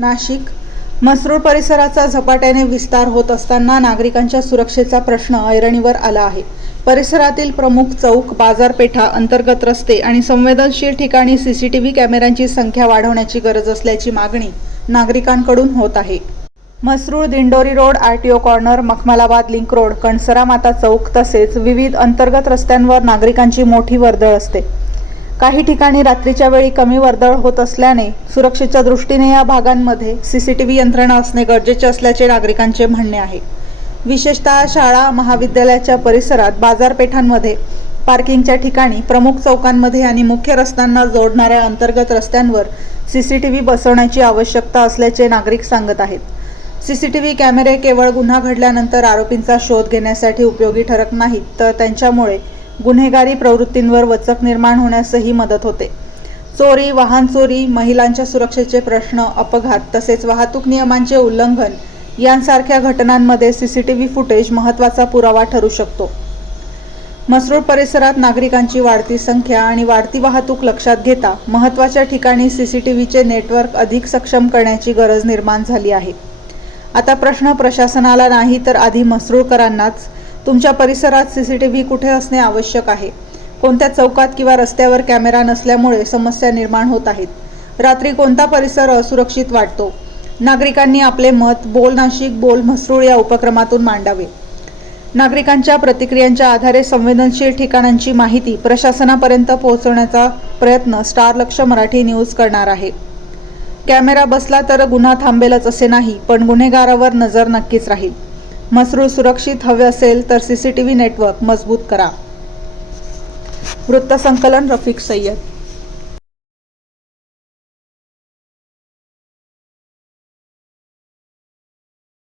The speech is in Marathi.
नाशिक म्हसरूळ परिसराचा झपाट्याने विस्तार होत असताना नागरिकांच्या सुरक्षेचा प्रश्न ऐरणीवर आला आहे. परिसरातील प्रमुख चौक, बाजारपेठा, अंतर्गत रस्ते आणि संवेदनशील ठिकाणी सीसीटीव्ही कॅमेऱ्यांची संख्या वाढवण्याची गरज असल्याची मागणी नागरिकांकडून होत आहे. Mhasrul, Dindori road, RTO corner, Makhmalabad link road, Kansara Mata Chowk तसेच विविध अंतर्गत रस्त्यांवर नागरिकांची मोठी वर्दळ असते. काही ठिकाणी रात्रीच्या वेळी कमी वर्दळ होत असल्याने सुरक्षेच्या दृष्टीने या भागांमध्ये सीसीटीव्ही यंत्रणा असणे गरजेचे असल्याचे नागरिकांचे म्हणणे आहे. विशेषतः शाळा, महाविद्यालयाच्या परिसरात, बाजारपेठांमध्ये, पार्किंगच्या ठिकाणी, प्रमुख चौकांमध्ये आणि मुख्य रस्त्यांना जोडणाऱ्या अंतर्गत रस्त्यांवर सीसीटीव्ही बसवण्याची आवश्यकता असल्याचे नागरिक सांगत आहेत. सीसीटीव्ही कॅमेरे केवळ गुन्हा घडल्यानंतर आरोपींचा शोध घेण्यासाठी उपयोगी ठरत नाहीत, तर त्यांच्यामुळे गुन्हेगारी प्रवृत्तींवर वचक निर्माण होण्यासही मदत होते. चोरी, वाहन चोरी, महिलांच्या सुरक्षेचे प्रश्न, अपघात तसेच वाहतूक नियमांचे उल्लंघन यांसारख्या घटनांमध्ये सीसीटीव्ही फुटेज महत्त्वाचा पुरावा ठरू शकतो. म्हसरूळ परिसरात नागरिकांची वाढती संख्या आणि वाढती वाहतूक लक्षात घेता महत्त्वाच्या ठिकाणी सीसीटीव्हीचे नेटवर्क अधिक सक्षम करण्याची गरज निर्माण झाली आहे. आता प्रश्न प्रशासनाला नाही तर आधी म्हसरूळकरांनाच, तुमच्या परिसरात सीसीटीव्ही कुठे असणे आवश्यक आहे? कोणत्या चौकात किंवा रस्त्यावर कॅमेरा नसल्यामुळे समस्या निर्माण होत आहेत? रात्री कोणता परिसर असुरक्षित वाटतो? नागरिकांनी आपले मत बोल नाशिक, बोल म्हसरूळ या उपक्रमातून मांडावे. नागरिकांच्या प्रतिक्रियांच्या आधारे संवेदनशील ठिकाणांची माहिती प्रशासनापर्यंत पोहोचवण्याचा प्रयत्न स्टार लक्ष मराठी न्यूज करणार आहे. कॅमेरा बसला तर गुन्हा थांबेलच असे नाही, पण गुन्हेगारावर नजर नक्कीच राहील. म्हसरूळ सुरक्षित हवे असेल तर सीसीटीव्ही नेटवर्क मजबूत करा. वृत्तसंकलन रफिक सय्यद.